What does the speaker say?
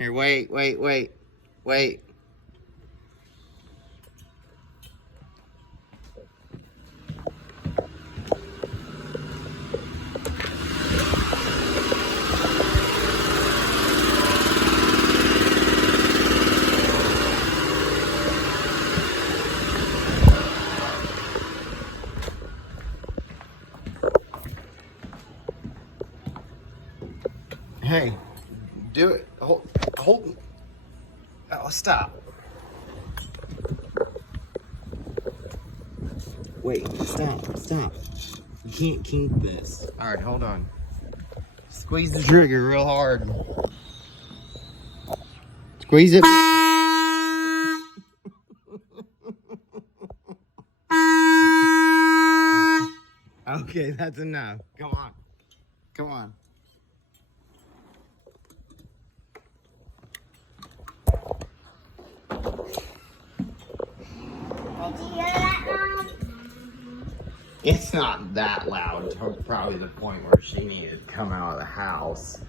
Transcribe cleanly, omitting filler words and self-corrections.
Here, wait. Hey, do it. Hold. Oh, stop. Wait, stop. You can't kink this. All right, hold on. Squeeze the trigger real hard. Squeeze it. Okay, that's enough. Come on. Did you hear that, Mom? It's not that loud. Probably the point where she needed to come out of the house.